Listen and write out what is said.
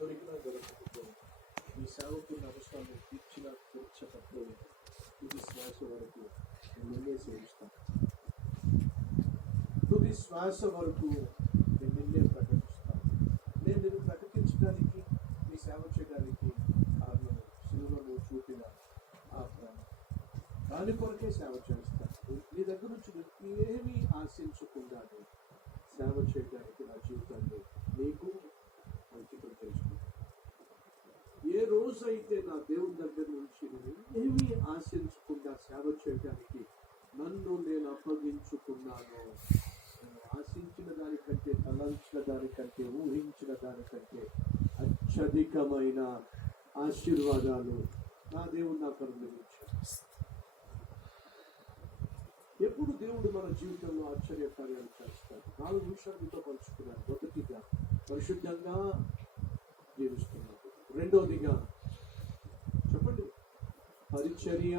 దొరికినా దొరకకపోయినా ఈ సేవకుని అవసరాన్ని తీర్చకపోయినా తుది శ్వాస వరకు నిన్నే సేవిస్తాను. తుది శ్వాస వరకు నేను నిన్నే ప్రకటిస్తాను. నేను నిన్ను ప్రకటించడానికి, నీ సేవ చేయడానికి కారణం శిలువలో చూపిన ఆ ప్రేమ. దాని కొరకే సేవ చేస్తాను. నీ దగ్గర నుంచి ఏమీ ఆశించకుండానే సేవ చేయడానికి నా జీవితాన్ని నీకు అంకితం చేసుకుంటాను. ఏ రోజైతే నా దేవుని దగ్గర నుంచి నేను ఏమీ ఆశించకుండా సేవ చేయడానికి నన్ను నేను అప్పగించుకున్నాను, నేను ఆశించిన దానికంటే, తలంచిన దానికంటే, ఊహించిన దానికంటే అత్యధికమైన ఆశీర్వాదాలు నా దేవుడు నాకు అనుగ్రహించాడు. ఎప్పుడు దేవుడు మన జీవితంలో ఆశ్చర్య కార్యాలు చేస్తాడు. 4 నిమిషాలు మీతో పంచుకున్నాను. మొదటిగా పరిశుద్ధంగా జీవిస్తున్నాడు. రెండోదిగా చెప్పండి, పరిచర్య